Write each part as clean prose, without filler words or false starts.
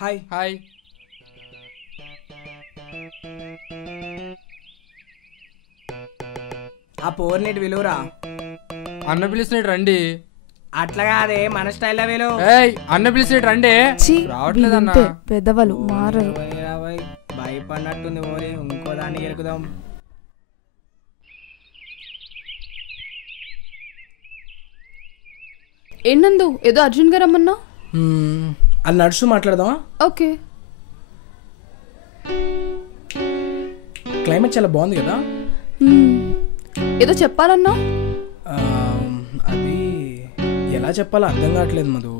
Hi hi. ఆ పోర్నేటి విలువరా అన్న పిలిచినట్టు రండి. అట్లా కాదే మన స్టైల్లో విలు. అన్న పిలిచినట్టు రండి. రావట్లేదన్న. పెద్దవాళ్ళు మారరు. భయపడినట్టుంది ఓరి, ఇంకో దాన్ని గెలుకుదాం. ఏంటందు ఏదో అర్జున్ గారు రమ్మన్నా? అది నడుచు మాట్లాడదామా? ఓకే. క్లైమేట్ చాలా బాగుంది కదా. ఏదో చెప్పాలన్నా? అది ఎలా చెప్పాలో అర్థం కావట్లేదు మధు.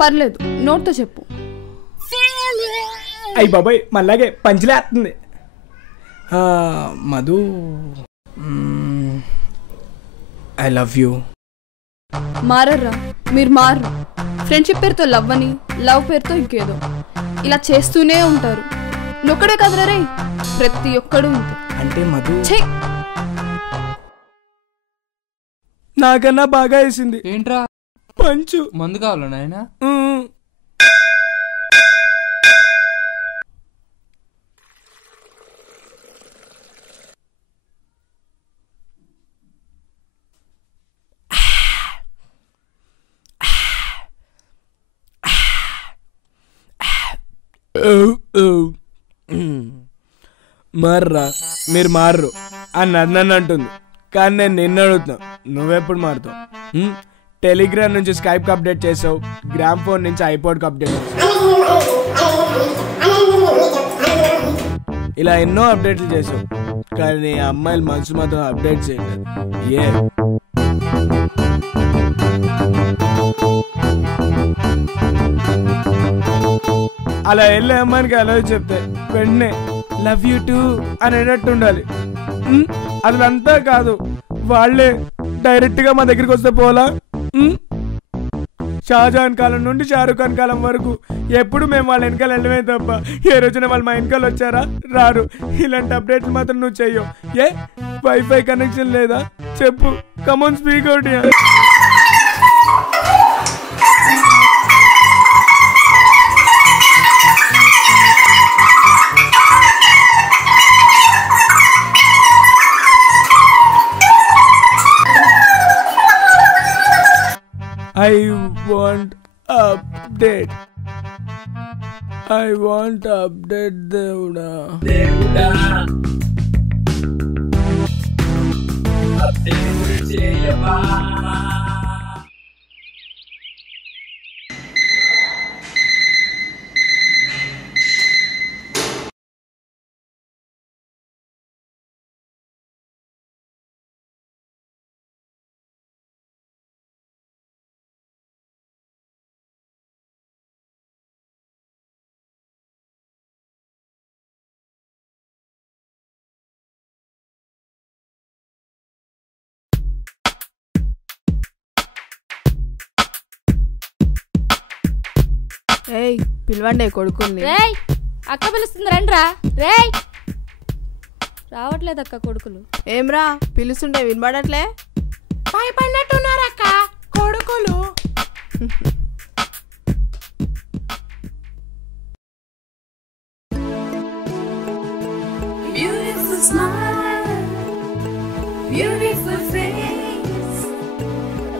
పర్లేదు, నోట్తో చెప్పు. అయ్యి బాబాయ్ మళ్ళాగే పంచిలేస్తుంది. Madhu, I love you. మారర్రా, మీరు మారరు. ఫ్రెండ్షిప్ పేరుతో లవ్ అని, లవ్ పేరుతో ఇంకేదో ఇలా చేస్తూనే ఉంటారు. నొక్కడే కదరా రే, ప్రతి ఒక్కడు అంటే మధు ఛే, నాకన్నా బాగా వేసింది. ఏంట్రా పంచు? మందు కావాలా నాయన? మార్రా, మీరు మారరు అని నన్ను అంటుంది, కానీ నేను నిన్ను అడుగుతున్నా, నువ్వెప్పుడు మారుతావు? టెలిగ్రామ్ నుంచి స్కైప్కి అప్డేట్ చేసావు, గ్రామ్ ఫోన్ నుంచి ఐపాడ్కి అప్డేట్ చేసావు, ఇలా ఎన్నో అప్డేట్లు చేసావు, కానీ అమ్మాయిలు మనసు మాత్రం అప్డేట్ చేయలేదు. ఏ అలా వెళ్ళే అమ్మాయికి అలా చెప్తే వెంటనే లవ్ యూ టూ అనేటట్టు ఉండాలి. అసలు అంతా కాదు, వాళ్ళే డైరెక్ట్ గా మా దగ్గరికి వస్తే పోలా. షాజహాన్ కాలం నుండి షారుఖ్ ఖాన్ కాలం వరకు ఎప్పుడు మేము వాళ్ళ వెనకాల వెళ్ళమే తప్ప ఏ రోజున వాళ్ళు మా వెనకాల వచ్చారా? రారు. ఇలాంటి అప్డేట్లు మాత్రం నువ్వు చెయ్యవు. ఏ వైఫై కనెక్షన్ లేదా? చెప్పు, come on speak out. I want update. I want update దేవుడా. అప్డేట్ చేయవా? ఏయ్ పిలవండి కొడుకుని. రేయ్ అక్క పిలుస్తుంది రండ్రా. రేయ్ రావట్లేదు అక్క కొడుకులు. ఏమ్రా పిలుస్తుండే వినబడట్లే? భయపడినట్టున్నారు అక్క కొడుకులు. Beautiful smile, beautiful face,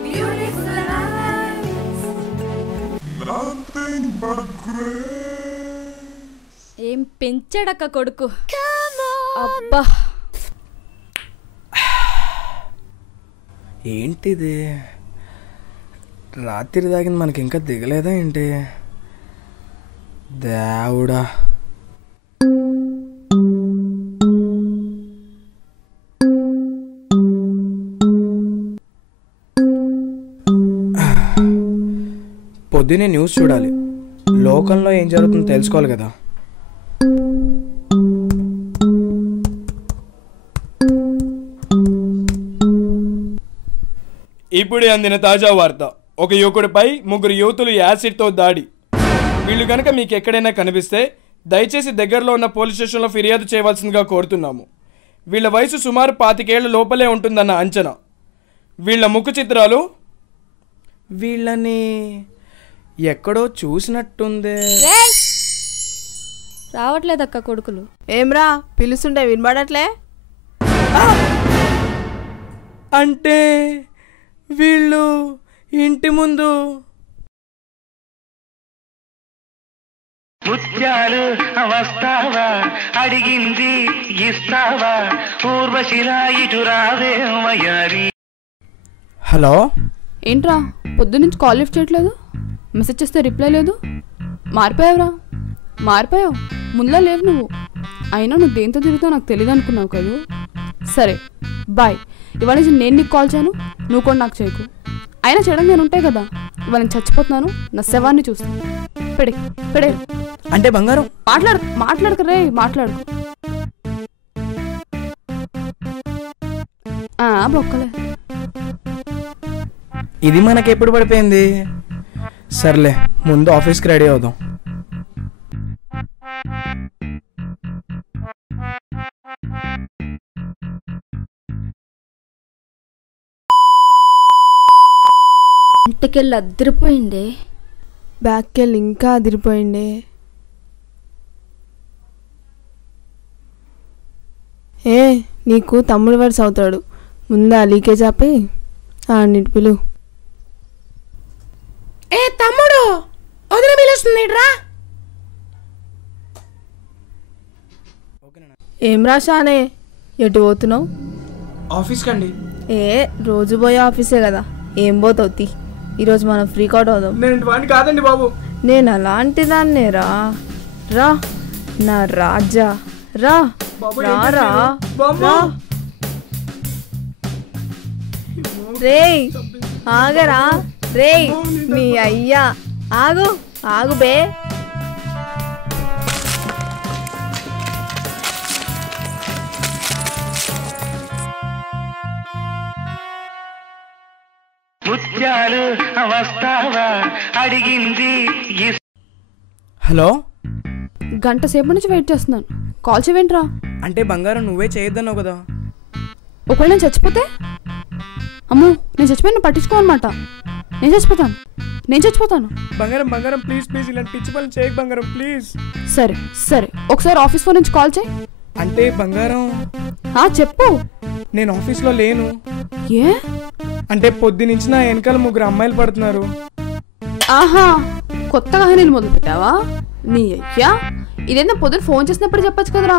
beautiful eyes, nothing but grace. ఏం పెంచాడక్క కొడుకు. అబ్బా ఏంటిది, రాత్రి దాగింది మనకి ఇంకా దిగలేదా ఏంటి? దేవుడా. పొద్దున్నే న్యూస్ చూడాలి, లోకంలో ఏం జరుగుతుందో తెలుసుకోవాలి కదా. ఇప్పుడే అందిన తాజా వార్త. ఒక యువకుడిపై 3 యువతులు యాసిడ్తో దాడి. వీళ్ళు కనుక మీకు ఎక్కడైనా కనిపిస్తే దయచేసి దగ్గరలో ఉన్న పోలీస్ స్టేషన్లో ఫిర్యాదు చేయవలసిందిగా కోరుతున్నాము. వీళ్ళ వయసు సుమారు 25 ఏళ్ల లోపలే ఉంటుందన్న అంచనా. వీళ్ళ ముఖ చిత్రాలు వీళ్ళని ఎక్కడో చూసినట్టుందే. రావట్లేదక్క కొడుకులు. ఏమ్రా పిలుస్తుంటే వినబడట్లే? అంటే వీళ్ళు ఇంటి ముందు ముత్యాలు వస్తావా అడిగింది ఇస్తావా ఊర్వశిలా ఇటు రావే వయారి. హలో, ఏంట్రా పొద్దున్నుంచి కాల్ లిఫ్ట్ చేయట్లేదు, మెసేజ్ చేస్తే రిప్లై లేదు. మారిపోయావురా, మారిపోయావు. ముందులా లేవు నువ్వు. అయినా నువ్వు దేంతో తిరుగుతావు నాకు తెలియదు అనుకున్నావు కదా. సరే బాయ్. ఇవాళ నుంచి నేను నీకు కాల్ చేయను, నువ్వు కూడా నాకు చేయకు. అయినా చేయడం నేను ఉంటాయి కదా. ఇవాళ నేను చచ్చిపోతున్నాను, నా శవాన్ని చూస్తాను. పెడే పెడే అంటే బంగారం. మాట్లాడకరే మాట్లాడు. బొక్కలే. ఇది మనకెప్పుడు పడిపోయింది? సర్లే, ముందు ఆఫీస్కి రెడీ అవుదాం. ఇంటికెళ్ళి అద్దరిపోయిండే. బ్యాక్కి వెళ్ళి ఇంకా అదిరిపోయిండే. నీకు తమ్ముడు వరుస అవుతాడు. ముందా లీకేజ్ ఆపి ఆడిని పిలు. తమ్ముడు వదిన పిలుస్తుంది రా. ఏం రాశానే? ఎటు పోతున్నావు? ఆఫీస్కి అండి. రోజు పోయే ఆఫీసే కదా, ఏం పోతావు? ఈరోజు మనం ఫ్రీ కౌట్ అవుదాం. నేను వాడిని కాదండి బాబు. నేను అలాంటి దాన్నే రా. రా నా రాజా, రా రా రా. రేయ్ ఆగరా, రేయ్ మీ అయ్యా ఆగు ఆగు బే. ముత్యాలు వస్తావా అడిగింది. హలో, గంట సేపటి నుంచి వెయిట్ చేస్తున్నాను, కాల్ చేయవేంట్రా? అంటే బంగారం నువ్వే చేయొద్దన్నావు కదా. ఒకవేళ నేను చచ్చిపోతే? అమ్మో, నేను చచ్చిపోయిన పట్టించుకోనమాట. నేను చచ్చిపోతాను. బంగారం బంగారం ప్లీజ్ ప్లీజ్ ఇలాంటి పిచ్చి పనులు చేయకు బంగారం ప్లీజ్. సరే సరే, ఒకసారి ఆఫీస్ ఫోన్ నుంచి కాల్ చేయి. అంటే బంగారం చెప్పు. నేను ఆఫీస్లో లేను. ఏ? అంటే పొద్దునుంచి నా వెనకాల 3 అమ్మాయిలు పడుతున్నారు. ఆహా, కొత్తగా నీళ్ళు మొదలు పెట్టావా? నీ అయ్యా, ఇదేందా పొద్దున ఫోన్ చేసినప్పుడు చెప్పచ్చు కదరా.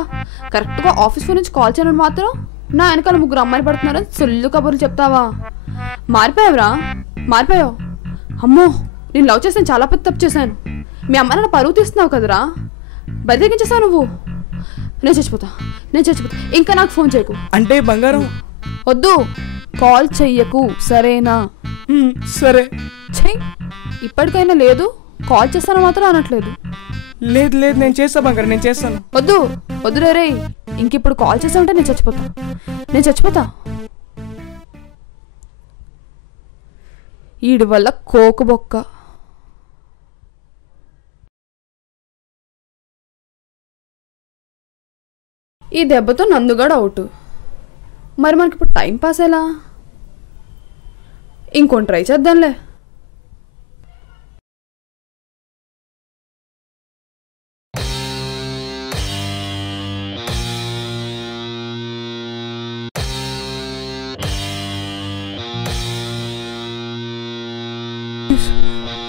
కరెక్ట్గా ఆఫీస్ ఫోన్ నుంచి కాల్ చేయడం మాత్రం నా వెనకాల 3 అమ్మాయిలు పడుతున్నారని సొల్లు కబుర్లు చెప్తావా? మారిపోయావు. అమ్మో, నేను లవ్ చేసాను, చాలా పెద్ద తప్పు చేశాను. మీ అమ్మ నాన్న పరువు తీస్తున్నావు కదరా, బదిలిగించేసావు నువ్వు. నేను చచ్చిపోతా. ఇంకా నాకు ఫోన్ చేయకు. అంటే బంగారం వద్దు, కాల్ చెయ్యకు సరేనా? సరే చెయ్యి. ఇప్పటికైనా లేదు, కాల్ చేస్తాను మాత్రం అనట్లేదు. లేదు నేను చేస్తా బంగారం, నేను చేస్తాను. వద్దు రే. ఇంకిప్పుడు కాల్ చేసామంటే నేను చచ్చిపోతా. ఈడి వల్ల కోకు బొక్క. ఈ దెబ్బతో నందుగాడు అవుట్. మరి మనకి ఇప్పుడు టైం పాస్ ఎలా? ఇంకొని ట్రై చేద్దాంలే.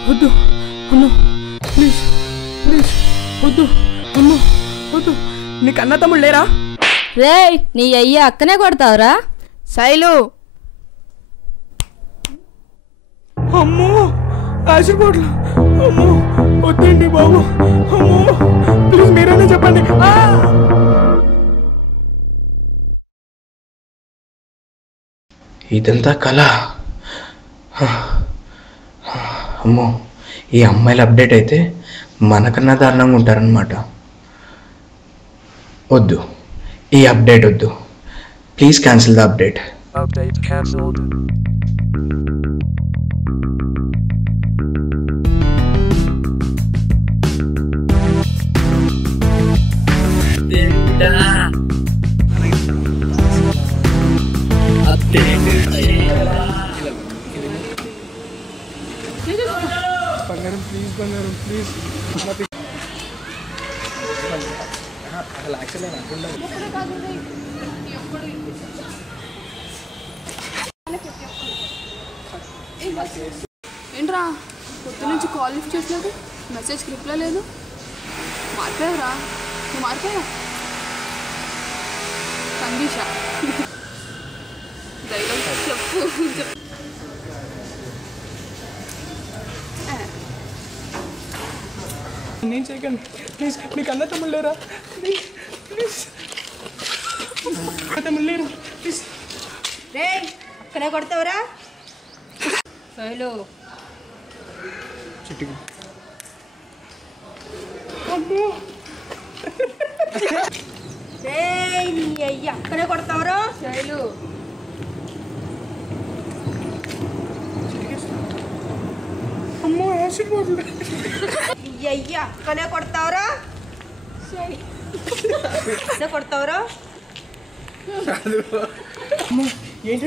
వద్దు అమ్మో, ప్లీజ్ వద్దు అమ్మో, వద్దు. నీకు అన్న తమ్ముడు లేరా? రేయ్, నీ అయ్య అక్కనే కొడతావురా? శైలు. అమ్మో, యాసిడ్ బాటిల్. అమ్మో, వద్దండి బాబు. అమ్మో, ప్లీజ్ మీరైనా చెప్పండి. ఇదంతా కళ. అమ్మో, ఈ అమ్మాయిలు అప్డేట్ అయితే మనకన్నా దారుణంగా ఉంటారనమాట. వద్దు, ఈ అప్డేట్ వద్దు. Please cancel the update. Update cancelled. బంగారం ప్లీజ్, బంగారం ప్లీజ్. అసలు యాక్చువల్లీ ఏంట్రా పొద్దు నుంచి కాల్ లిఫ్ట్ చేయట్లేదు, మెసేజ్కి రిప్లై లేదు. మారిపోయావురా, నువ్వు మారిపోయావు. సంగీష డైలాగ్ చెప్పు. నేను చేయకండి ప్లీజ్. నీకు అన్న తమ్ముళ్ళు లేరా? ప్లీజ్ ప్లీజ్, తమ్ముళ్ళు లేరు ప్లీజ్. రే అక్కడే కొడతావురా సోయలు. చిట్టుకి రే నీ అయ్యి అక్కడే కొడతావురా సోయలు. అమ్మో యాసిడ్ బాటిల్. నీ అయ్యి అక్కడే కొడతావురా కొడతావురా. ఏంటి